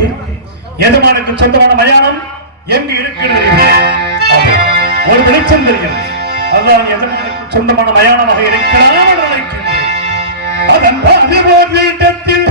கேட்டேன். எஜமானுக்கு சொந்தமான மயானம் எங்கு இருக்கிறது? ஒரு வெளிச்சம் தெரிகிறது. அதான் எஜமானுக்கு சொந்தமான மயானமாக இருக்கிறான் என்று நினைக்கின்றேன். அதன் பாதிபோர் வீட்டத்தில்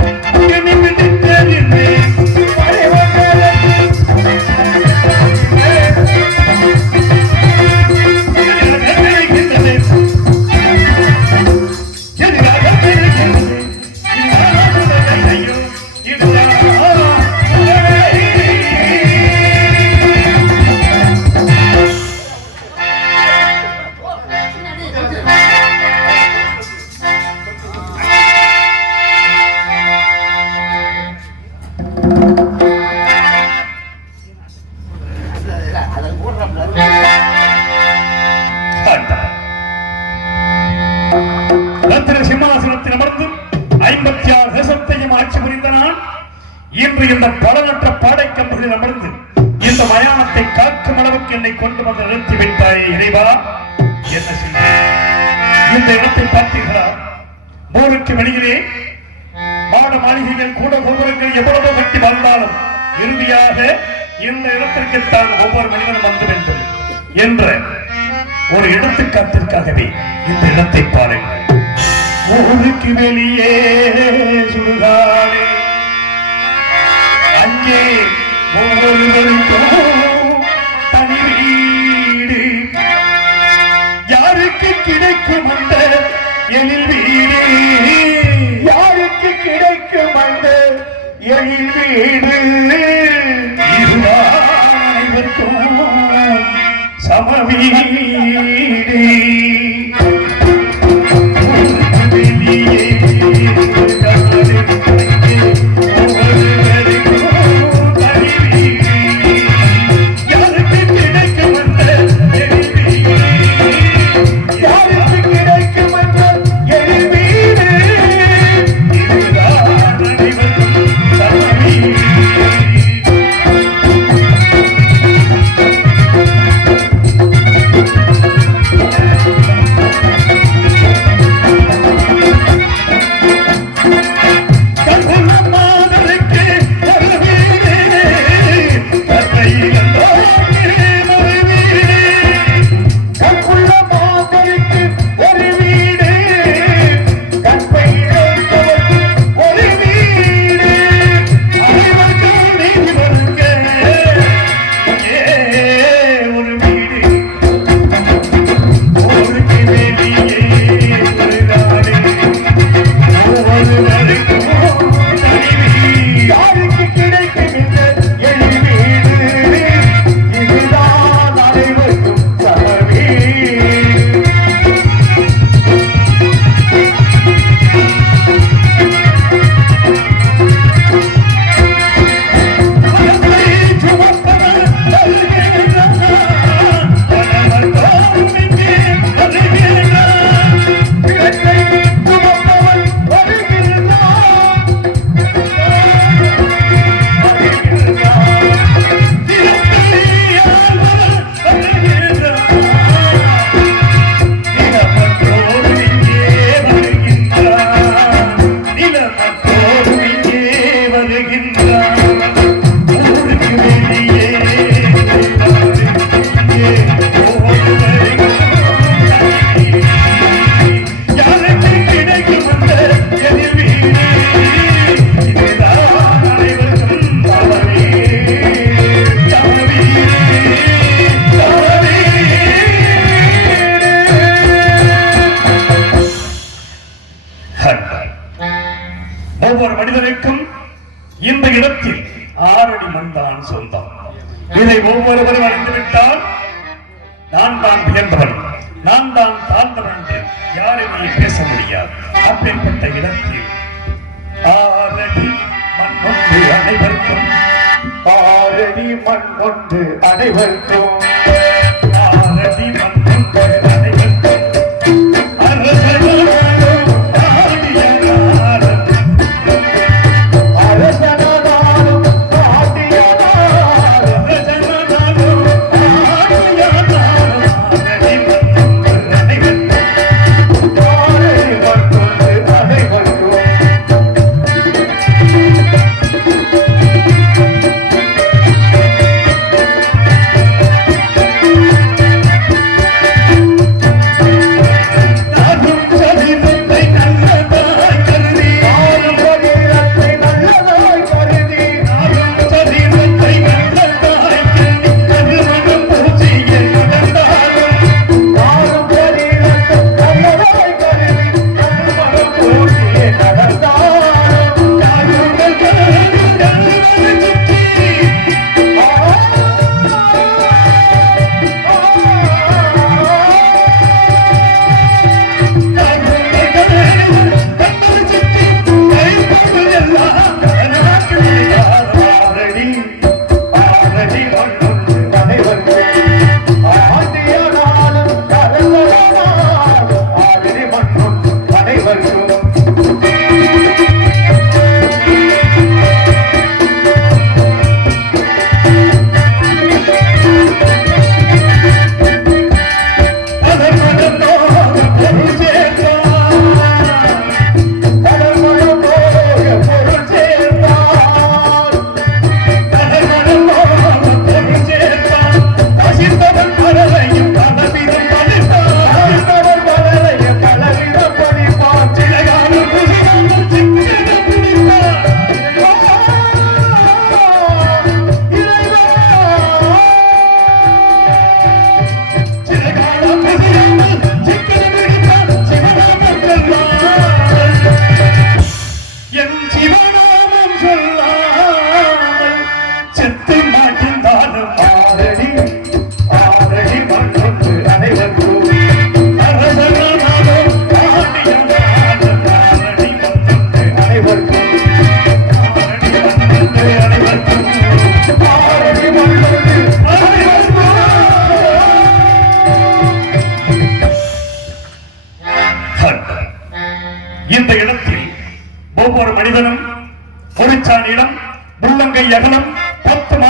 சிம்மாசனத்தில் அமர்ந்து 56 தேசத்தையும் ஆட்சி புரிந்த நான் இன்று இந்த பலனற்ற பாடைக்கம்புகளில் அமர்ந்து இந்த மயானத்தை காக்கும் அளவுக்கு என்னை கொண்டு வந்து நிறுத்திவிட்டாயே இறைவா, என்ன செய்ய? இந்த இடத்தை பார்த்தீர்களா? ஊருக்கு வெளியிலே மாட மாளிகைகள் கூட கோபுரங்கள் எவ்வளவு கட்டி வாழ்ந்தாலும் இறுதியாக இந்த இடத்திற்குத்தான் ஒவ்வொரு மனிதனும் வந்து வேண்டும் என்ற ஒரு எடுத்துக்காட்டிற்காகவே இந்த இடத்தை பாருங்கள். ஊருக்கு வெளியே சுடுகாடு, அங்கே ஒவ்வொருவருக்கும் தனி வீடு. யாருக்கு கிடைக்கும் அந்த எழில் வீடு? யாருக்கு கிடைக்கும் அந்த எழில் வீடு? இதுதான் சமவீடு. ஒவ்வொரு மனிதனுக்கும் இந்த இடத்தில் 6 அடி மண் தான் சொந்தம். இதை ஒவ்வொருவரும் அறிந்துவிட்டால் நான் தான் உயர்ந்தவன், நான் தான் தாழ்ந்தவன் என்று யாருமே பேச முடியாது. அப்படிப்பட்ட இடத்தில் 6 அடி மண் கொண்டு அனைவருக்கும், 6 அடி மண் கொண்டு அனைவருக்கும், 6 அடி மண் கொண்டு அனைவருக்கும்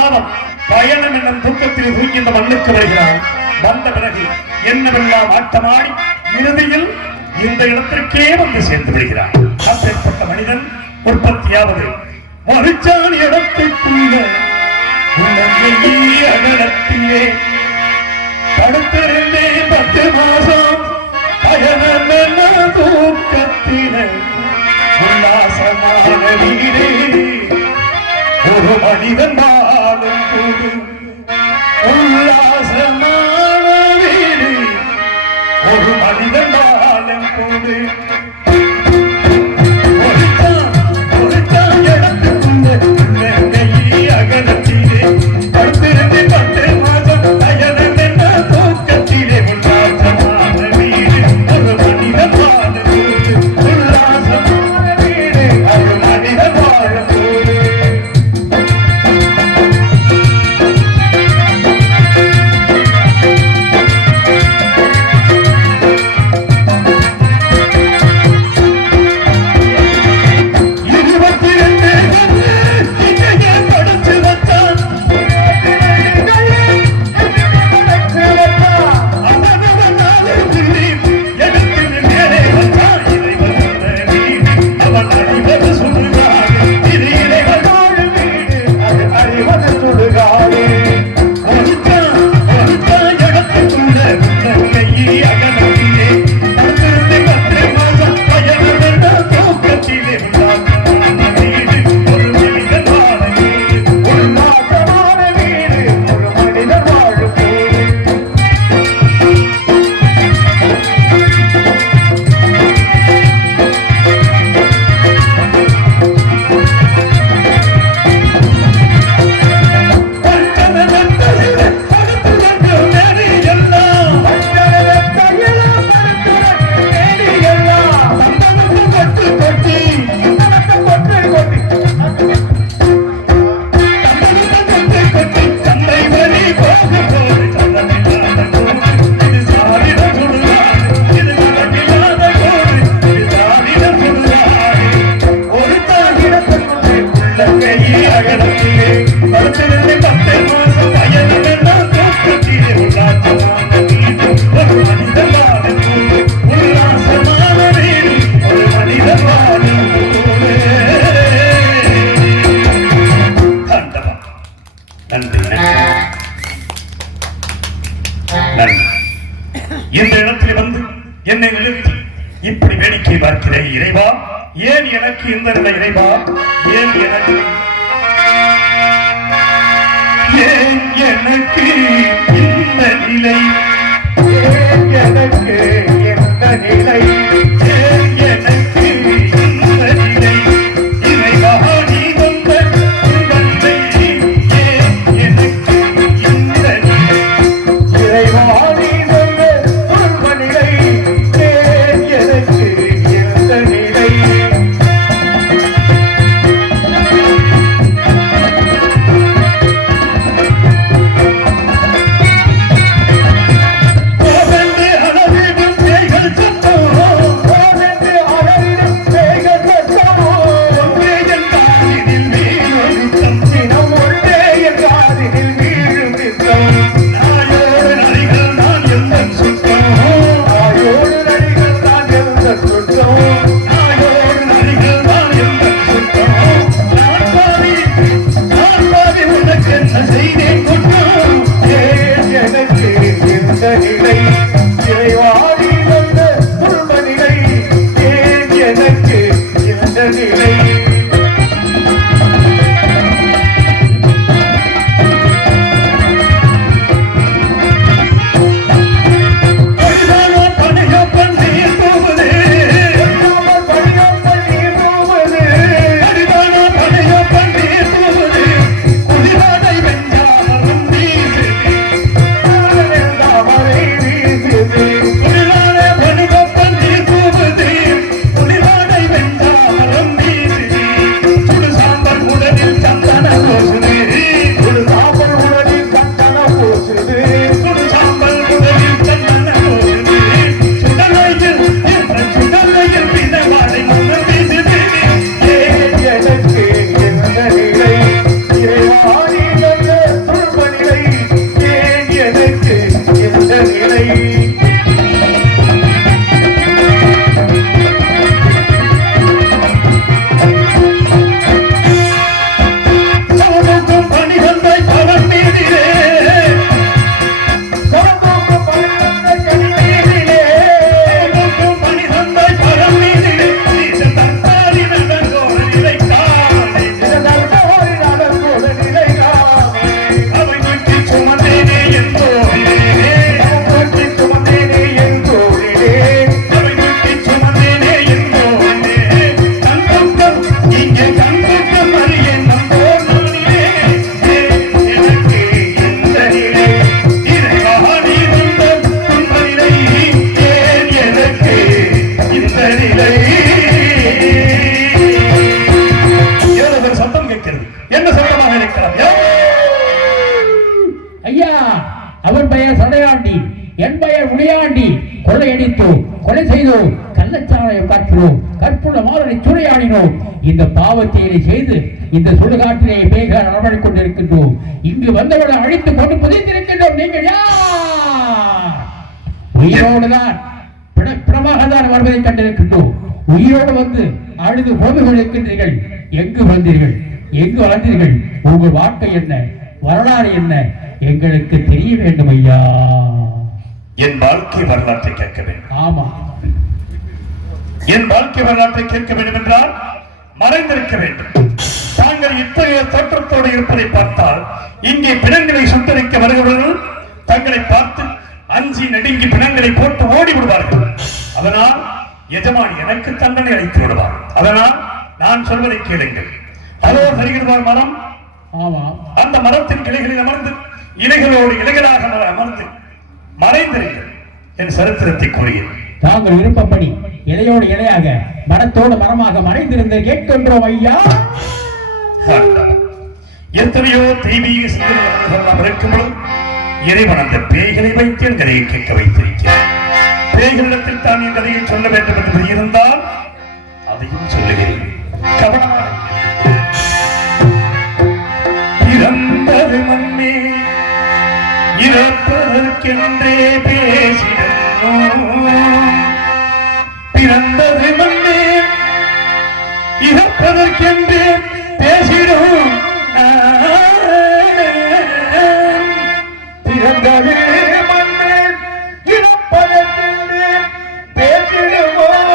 பாவம் பயணம் என்னும் தூக்கத்தில் தூங்கி இந்த மண்ணுக்கு வருகிறான். வந்த பிறகு என்னவெல்லாம் ஆட்டமாடி இறுதியில் இந்த இடத்திற்கே வந்து சேர்ந்து விடுகிறான். அப்பேற்பட்ட மனிதன் உற்பத்தியாவது மறுச்சான் இடத்துக்குள்ள அகலத்திலே படுத்திருந்தே 10 மாசம் பயணமென்ன தூக்கத்திலே உல்லாசமான வீடு ஒரு மனிதன் வாழும் கூடு. உல்லாசமான வீடு ஒரு மனிதன் வாழும் கூடு. அகலத்திலே படுத்திருந்து 10 மாதம் பயணமென்ன தூக்கத்திலே உல்லாசமான வீடு ஒரு மனிதன் வாழும் கூடு. உல்லாசமான வீடு ஒரு மனிதன் வாழும் கூடு. இந்த இடத்தில் வந்து என்னை நிறுத்தி இப்படி வேடிக்கை பார்க்கிறேன். இறைவா, ஏன் எனக்கு இந்த நிலை? இறைவா, ஏன் எனக்கு இந்த நிலை? எனக்கு எந்த நிலை? எனக்கு இந்த நிலை? இறைவா, நீ வந்த எனக்கு இந்த நிலை? இறைவா, நீ வந்த நிலை எனக்கு எந்த நிலை? பெயர் சடையாண்டி, என் பெயர் உடையாண்டி. கொள்ளையடித்தோம், கொலை செய்தோம், கள்ளச்சாராயம் காட்டுவோம், கற்புள்ள மாதனை சூறையாடினோம். இந்த பாவத்தை செய்து இந்த சுடுகாட்டிலே பேக நடவடிக்கை கொண்டிருக்கின்றோம். இங்கு வந்தவர்களை அழித்து கொண்டு புதைத்திருக்கின்றோம். நீங்கள் யார்? உயிரோடுதான் பிணமாக தான் வருவதை கண்டிருக்கின்றோம். உயிரோடு வந்து அழுது போது கொண்டிருக்கின்றீர்கள். எங்கு வந்தீர்கள்? எங்கு வளர்ந்தீர்கள்? உங்கள் வாழ்க்கை என்ன? வரலாறு என்ன? எங்களுக்கு தெரிய வேண்டும் ஐயா. என் வாழ்க்கை வரலாற்றை கேட்க வேண்டும். ஆமா, என் வாழ்க்கை வரலாற்றை கேட்க வேண்டும் என்றால் மறைந்திருக்க வேண்டும். தாங்கள் இத்தகைய தோற்றத்தோடு இருப்பதை பார்த்தால் இங்கே பிணங்களை சுட்டரிக்க வருகிறவர்கள் தங்களை பார்த்து அஞ்சி நடுங்கி பிணங்களை போட்டு ஓடி விடுவார்கள். அதனால் எஜமான் எனக்கு தண்டனை அளித்து விடுவார். அதனால் நான் சொல்வதை கேளுங்கள். அதோ தருகிறார் மரம். அந்த மரத்தின் கிளைகளில் அமர்ந்து இலைகளோடு இலைகளாக அமர்ந்து மறைந்திருங்கள். என் சரித்திரத்தை கூறுகிறேன். தாங்கள் விருப்பப்படி இலையோடு இலையாக மரத்தோடு மரமாக மறைந்திருந்து கேட்கின்றோம் ஐயா. எத்தனையோ தெய்வீக சிந்தனைகள் இருக்கும்போது இறைவன் அந்த பேய்களை வைத்து என் கதையை கேட்க வைத்திருக்கிறார். பேய்களிடத்தில் தான் என் கதையை சொல்ல வேண்டும் என்று இருந்தால் அதையும் சொல்லுகிறேன். கவனமாக இறந்தது மண்ணே இறப்பதற்கென்றே பேசினோம். பிறந்தது மண்ணே இறப்பதற்கென்றே பேசினோம். பிறந்தது மண்ணே இறப்பதற்கென்றே பேசிடுவோம்.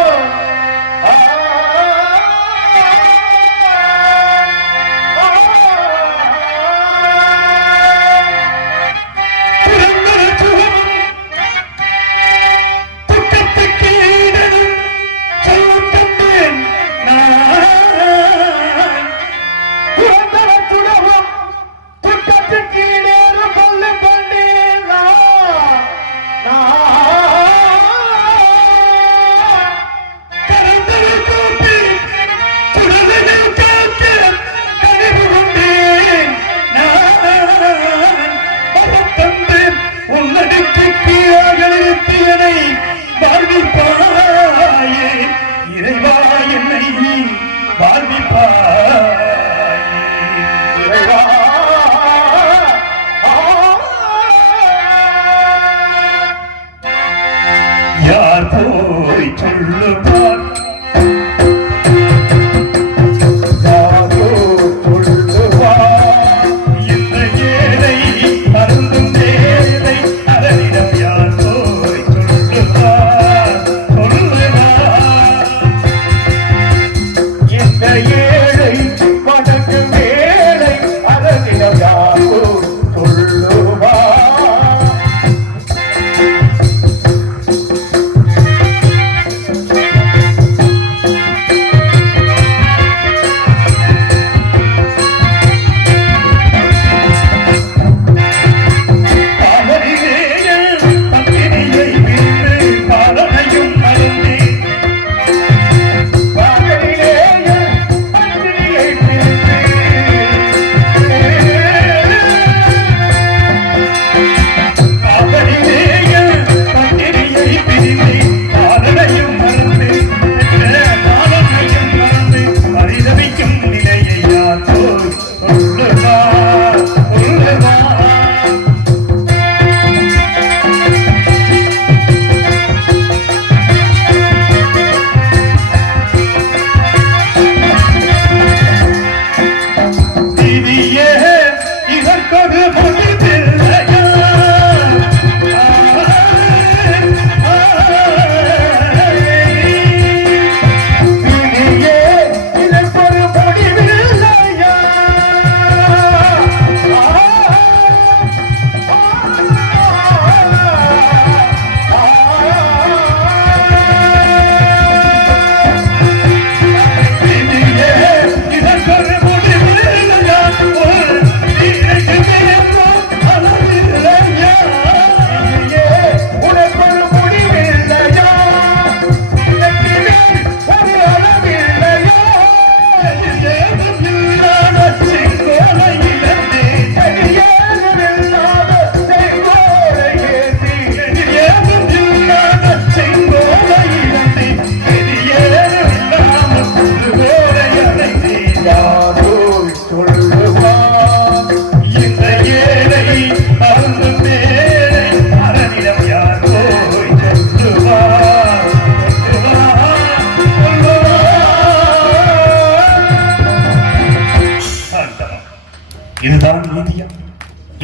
இதுதான் நீதியா?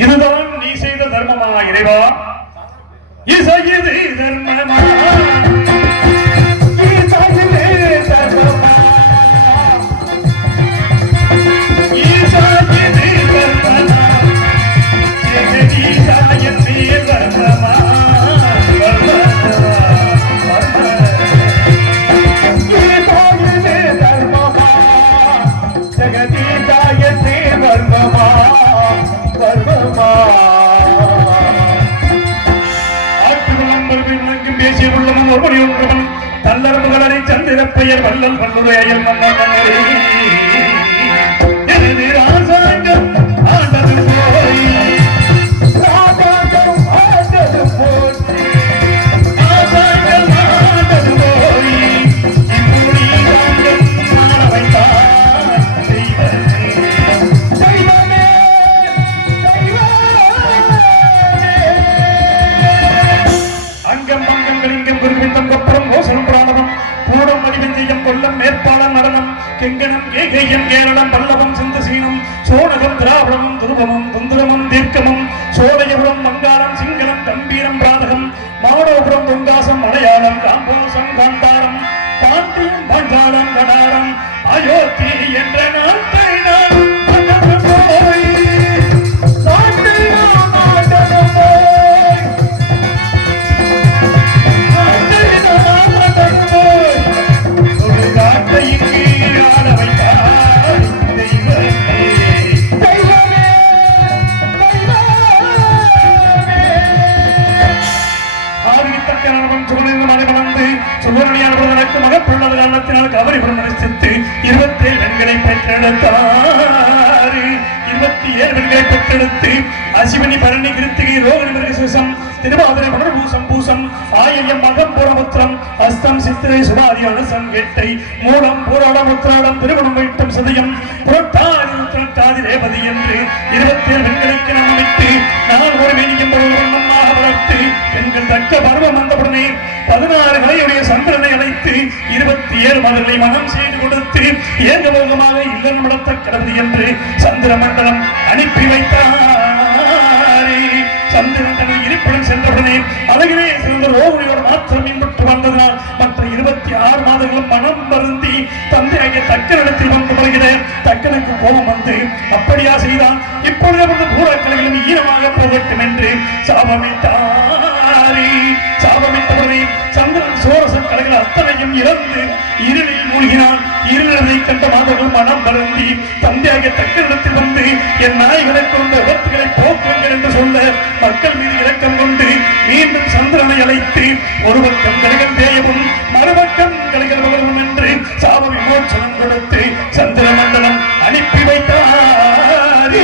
இதுதான் நீ செய்த தர்மமா இறைவா? இசையுது தர்மமா? தல்லரமுகளரை சந்திர பெயர் வல்லல் வல்லுரையல் மன்னரே எனது ராசாங்கம் ஆண்டது போய் ராசாங்கம் ஆண்டது போய் ராசாங்கம் ஆண்டது போய் இப்படி ராங்கம் ஆள வைத்தார் தெய்வமே தெய்வமே அங்கம் அங்கங்கள் இங்கம் குருவிந்தம் கொப்புறம் மோசனம் புராணம் கூடம் மதிவெஞ்சையம் கொல்லம் மேற்பாளம் நடனம் கெங்கனம் கேகையம் கேரளம் பல்லவம் சிந்தசீனம் சோனகம் திராவிடமும் துருவமும் துந்துரமும் தீர்க்கமும் சோழையபுரம் மங்காளம் சிங்களம் கம்பீரம் ராதகம் மாடோபுரம் தொங்காசம் மலையாளம் காம்போசம் காந்தாரம் பாண்டியம் பாஞ்சாலம் கடாரம் அயோத்தி என்ற நாட்டை நான் போய் கவரிபுரம் நடத்தி 27 பெண்களை பெற்றெடுத்தார். 27 பெண்களை பெற்றெடுத்து அசிவனி பரணி கிருத்திகை ரோகிணி மிருகசம் திருவாதிரை புனர்பூசம் பூசம் ஆயில்யம் மகம் புறமுத்திரம் அஸ்தம் சித்திரை சுபாதி அனசம் எட்டை மூலம் பூராடம் உத்திராடம் திருவணம் வைட்டம் சதயம் புரட்டாதி உத்திரட்டாதி ரேவதி என்று 27 பெண்களுக்கு நாம் அமைத்து நான் ஒரு மேனிக்கும் ஒருவண்ணமாக வளர்த்து பெண்கள் தக்க பருவம் வந்தவுடனே 16 கலையுடைய சந்திரனை அழைத்து 27 மதங்களை மனம் செய்து கொடுத்து ஏகபோகமாக இல்லம் நடத்த கடவுள் என்று சந்திர மண்டலம் அனுப்பி வைத்தார். சந்திரன் தனது இருப்பிடம் சென்றவுடனே அழகிலே சிறந்த ரோகிணியோடு மாத்திரம் மின்பட்டு வந்ததனால் மற்ற 26 மாதங்களும் மனம் வருந்தி தந்தையாகிய தக்கனிடத்தில் வந்து வருகிற தக்கனுக்கு கோபம் வந்து அப்படியா செய்தான், இப்பொழுது வந்து பூராக்கலைகளும் ஈரமாக போகட்டும் என்று சாபமிட்டார். சாபமிட்டவரை சந்திரன் சோரச கலைகள் அத்தனையும் இறந்து இருளில் மூழ்கினான். இருளதை கண்ட மாதவர்கள் மனம் வருந்தி தந்தையாகிய தக்கனிடத்தில் வந்து என் நாய்களுக்கு வந்த விபத்துகளை போக்குங்கள் என்று சொல்ல மக்கள் மீது இரக்கம் கொண்டு மீண்டும் சந்திரனை அழைத்து ஒரு பக்கம் கலைகள் தேயவும் மறுபக்கம் கலைகள் வளரும் என்று சாப விமோசனம் கொடுத்து சந்திர மண்டலம் அனுப்பி வைத்தார்.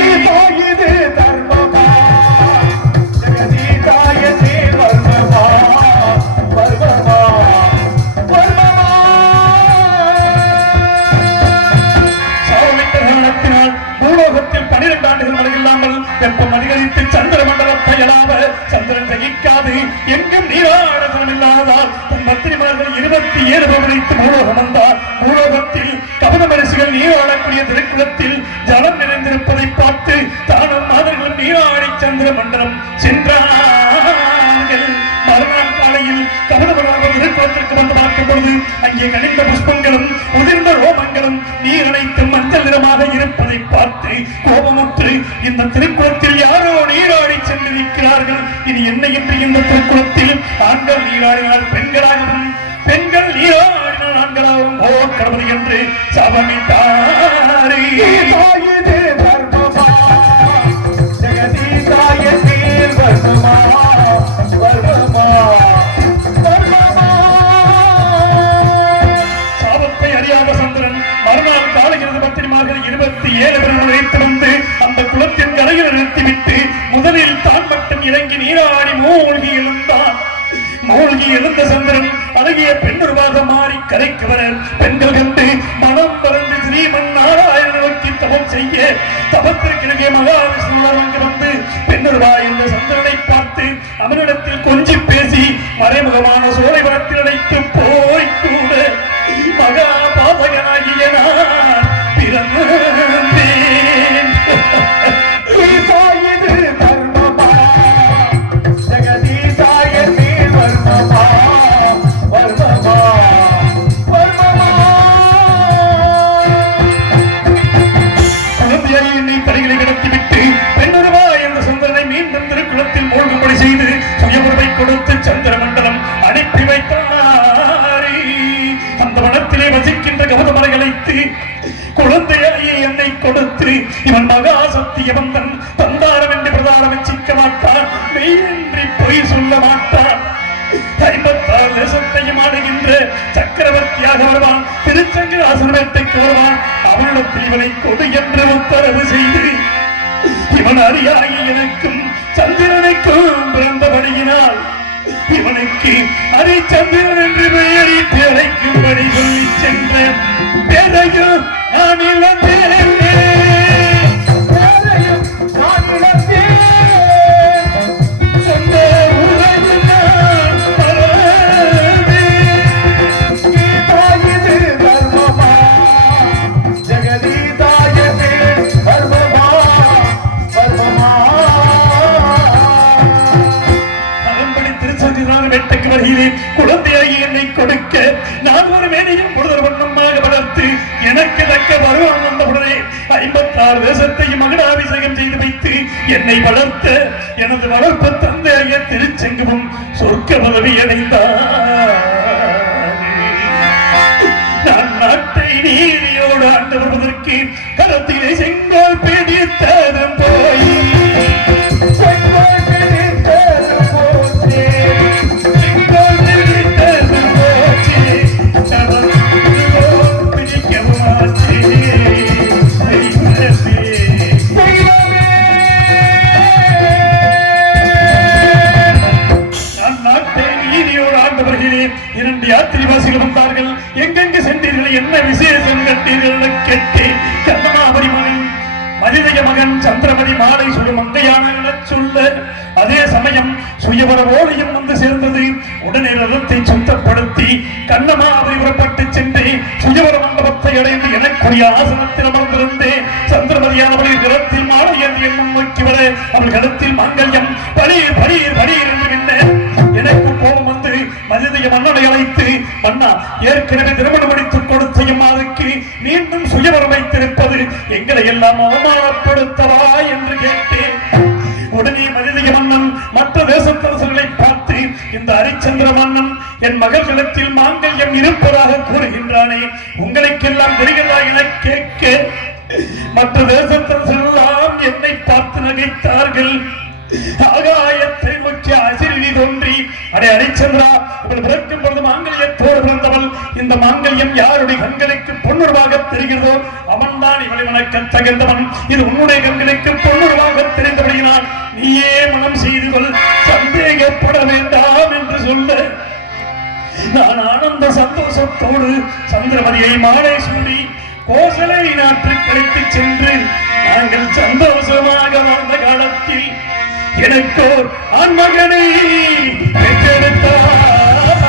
வெப்பம் அதிகரித்து சந்திர மண்டலத்தை எழாவ சந்திரன் சகிக்காது எங்கும் நீராடனம் இல்லாதால் தன் பத்திரிமார்கள் 27 பவனித்து பூலோகம் வந்தார். பூலோகத்தில் கவனமரிசிகள் நீராடக்கூடிய திருக்குளத்தில் ஜலம் நிறைந்திருப்பதை பார்த்து தானும் மாதர்களும் நீராடி சந்திர மண்டலம் சென்றார்கள். மறுநாள் காலையில் கவனமராக திருக்குளத்திற்கு வந்து பார்க்கும் பொழுது அங்கே கனிந்த புஷ்பங்களும் உதிர்ந்த ரோமங்களும் நீர் அனைத்து மஞ்சள் நிறமாக இருப்பதை பார்த்து கோபமுற்று இந்த திருக்குளத்தில் யாரோ நீராடி சென்றிருக்கிறார்கள், இனி என்ன என்று இந்த திருக்குளத்தில் ஆண்கள் நீராடினால் பெண்களாகவும் பெண்கள் நீராடினால் ஆண்களாகவும் ஓர் கடவுள் என்று சாபமிட்டார். சாபத்தை அறியாத சந்திரன் மறுநாள் காலையில் பத்திரிமார்கள் 27 பேர் அழைத்து வந்து அந்த குளத்தின் கரையில் நிறுத்திவிட்டு முதலில் தான் மட்டும் இறங்கி நீராடி மூழ்கி எழுந்தான். மூழ்கி எழுந்த சந்திரன் அழகிய பெண்ணுருவாக மாறி கரைக்கு வர பெண்கள் கண்டு மனம் பறந்து ஸ்ரீமன் நாராயண நோக்கி தவம் செய்ய தவத்திற்கிழகே மகாவிஷ்ணு அங்கு வந்து பெண்ணுருவா என்ற சந்திரனை பார்த்து அவனிடத்தில் கொஞ்சி பேசி மறைமுகமான சோலைவனத்தில் அழைத்து போய் கூட மகா பாதகனாகிய நான் பிறந்தேன். எனக்கு வருவான், அவனிடத்தில் இவனை கொடு என்று உத்தரவு செய்து இவன் அறியாகி எனக்கும் சந்திரனுக்கும் பிறந்தபடியினால் இவனுக்கு ஹரிச்சந்திரன் என்று பெயரிட்டு அழைக்கும்படி சொல்லி சென்ற பேரையும் நான் இழந்தேன். குழந்தையாகி என்னை கொடுக்க நான் ஒரு மேனையும் பொழுது வண்ணமாக வளர்த்து எனக்கு தக்க பருவம் வந்தவுடனே 56 தேசத்தையும் மகனாபிஷேகம் செய்து வைத்து என்னை வளர்த்த எனது வளர்ப்பு தந்தையாகிய திருச்செங்குவும் சொர்க்க பதவி அடைந்தார். நான் நாட்டை நீதியோடு ஆண்டு வருவதற்கு கரத்திலே செங்கோல் பிடித்ததும் போய் இரண்டு யாத்திரிவாசிகள் வந்தார்கள். எங்கெங்கு சென்றீர்கள், என்ன விசேஷம் கண்டீர்கள் கேட்டு கண்ணமாபரி மகன் மதிதய மகன் சந்திரமதி மாலை சுடும் மங்கையான சொல்ல அதே சமயம் சுயவர ஓலையும் வந்து சேர்ந்தது. உடனே ரதத்தை சுத்தப்படுத்தி கண்ணமாபரி புறப்பட்டு சென்று சுயவர மண்டபத்தை அடைந்து எனக்குரிய ஆசனத்தில் அமர்ந்திருந்தே சந்திரமதியானவளின் கரத்தில் மாலை என்று எண்ணம் நோக்கி வர அவள் கருத்தில் மாங்கல்யம் பரீர் பரீர் பரீர் என்று என்ன எனக்கு கோபம் வந்து மதிதய மன்னனை அழைத்து, மன்னா ஏற்கனவே திருமணம் முடித்துக் கொடுத்த எம்மாவுக்கு மீண்டும் சுயவரம் வைத்திருப்பது எங்களை எல்லாம் அவமானப்படுத்தவா என்று கேட்டேன். உடனே மதிதய மன்னன் மற்ற தேசத்தரசர்களை பார்த்து, இந்த ஹரிச்சந்திர மன்னன் என் மகள்களிடத்தில் மாங்கல்யம் இருப்பதாக கூறுகின்றானே, உங்களுக்கெல்லாம் தெரிகிறதா என கேட்க மற்ற தேசத்தரசர்கள் எல்லாம் என்னை பார்த்து நகைத்தார்கள். ஆகாயத்தை நோக்கி அசிரினி தோன்றி, அடே ஹரிச்சந்திரா, இவள் பிறக்கும் பொழுது மாங்கல்யத்தோடு பிறந்தவள். இந்த மாங்கல்யம் யாருடைய கண்களுக்கு பொன்னுருவாக தெரிகிறதோ அவன்தான் இவளை வணக்க தகுந்தவன். இது உன்னுடைய கண்களுக்கு பொன்னுருவாக தெரிந்தபடியினால் நீயே மனம் செய்து கொள், சந்தேகப்பட வேண்டாம் என்று சொல்ல நான் ஆனந்த சந்தோஷத்தோடு சந்திரமதியை மாலை சூடி கோசலை நாட்டுக்கு அழைத்து சென்று நாங்கள் சந்தோஷமாக வாழ்ந்த காலத்தில் எனக்கோர் ஆண்மகனை பெற்றெடுத்தார்.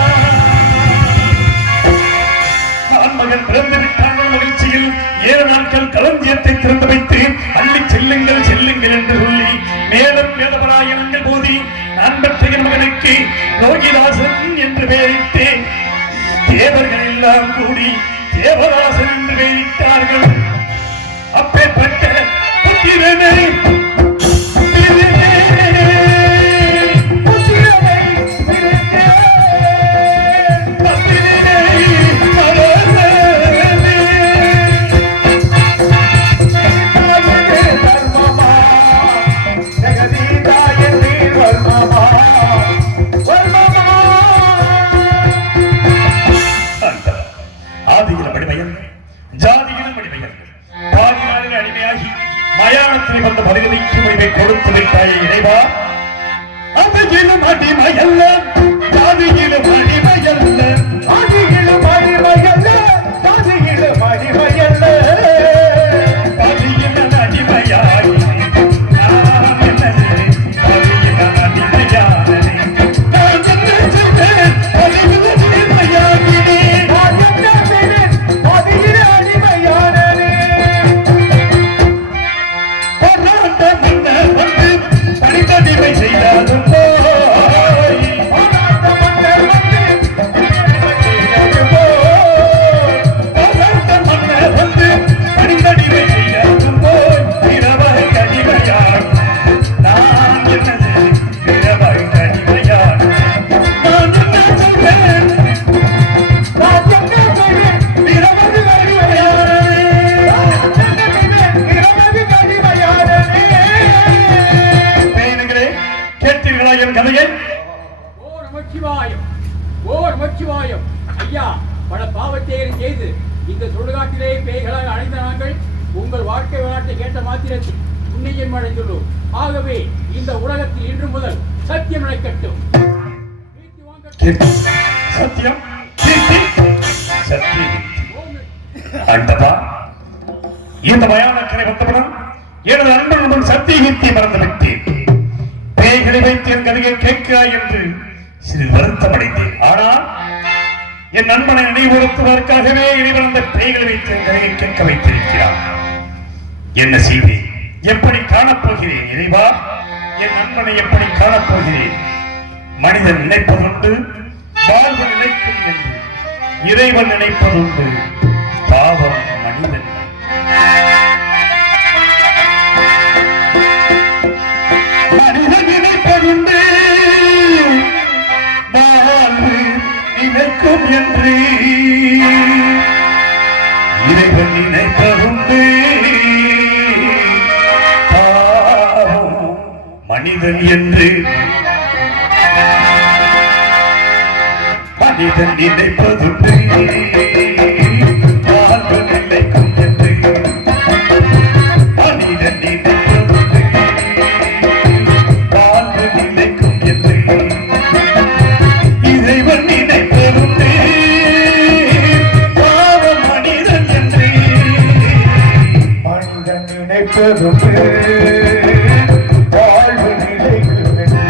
ஆண்மகன் பிறந்து விட்டான் மகிழ்ச்சியில் 7 நாட்கள் களஞ்சியத்தை திறந்து வைத்து அள்ளி செல்லுங்கள் செல்லுங்கள் என்று சொல்லி மேலும் வேதபராயணங்கள் போதி நான் பெற்ற என் மகனுக்கு லோகிதாசன் என்று பெயரிட்டேன். தேவர்கள் எல்லாம் கூடி தேவதாசன் என்று பெயரிட்டார்கள். அப்பேற்பட்ட புத்திரனை வந்த பதவிக்கு முடிவை கொடுத்து விட்டாயே இறைவா. அதிலும் அடிமையல்ல, ஜாதியிலும் அடிமையல்ல, ஆதியிலும் அடிமையல்ல, ஜாதியிலும் அடிமையல்ல, பதியிலும் அடிமையாகி நான் என்ன பதியிலும் அடிமையானே, நான் என்ன செய்தேன் பதியிலும் அடிமையாகினே, நான் என்ன செய்தேன் பதியிலும் அடிமையானே. பணித்தடிமை செய்தாலும் போய் மன்னர் வந்து பணித்தடிமை செய்தாலும் போய் இரவாய் கடிமையான் நான் என்ன இரவாய் கடிமையான் நான் என்ன சொல்றேன் நான் என்ன சொல்றேன் இரவது கடிமையானே இரவது கடிமையானே. கேட்டீர்களா என் கதையை? ஓ நமச்சிவாயம் ஐயா, பல பாவத்தை செய்து இந்த சுடுகாட்டிலே பேய்களாக அடைந்த நாங்கள் உங்கள் வாழ்க்கை வரலாற்றை கேட்ட மாத்திரத்தில் புண்ணியம் அடைந்துள்ளோம். ஆகவே இந்த உலகத்தில் இன்று முதல் சத்தியம் நடக்கட்டும். சத்தியம் சத்தியம் ஆண்டவா, இந்த மயானக்கரை வந்தவுடன் எனது அன்பன் சத்தியகீர்த்தி மறந்துவிட்டேன். பேய்களை வைத்து என் கதையை கேட்கிறாய் என்று சிறிது வருத்தம் அடைந்தேன். ஆனால் என் நண்பனை நினைவுறுத்துவதற்காகவே இறைவன் அந்த பேய்களை வைத்து என் கதையை கேட்க வைத்திருக்கிறார். என்ன செய்வேன்? எப்படி காணப்போகிறேன்? இறைவா, என் நண்பனை எப்படி காணப்போகிறேன்? மனிதன் நினைப்பதுண்டு, வாழ்வு நினைக்கும் என்று இறைவன் நினைப்பதுண்டு. பாவம் மனிதன். மனிதன் நினைப்பதுண்டு, வாழ்வு நினைக்கும் என்று இறைவன் நினைப்பதுண்டு. பாவம் மனிதன் என்று மனிதன் நினைப்பதுண்டு. வாழ்வு நிலைக்கும் என்று மனிதன் நினைப்பதுண்டு. வாழ்வு நிலைக்கும் என்று இறைவன் நினைப்பதுண்டு. பாவம் மனிதன் என்று மனிதன் நினைப்பதுண்டு. வாழ்வு நிலைக்கும் என்று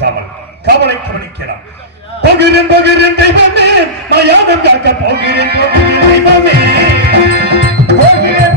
காவல் காவலை கவனிக்கிறான். போகிறேன் போகிறேன் தெய்வமே மயானம் காக்க போகிறேன் போகிறேன் தெய்வமே போகிறேன்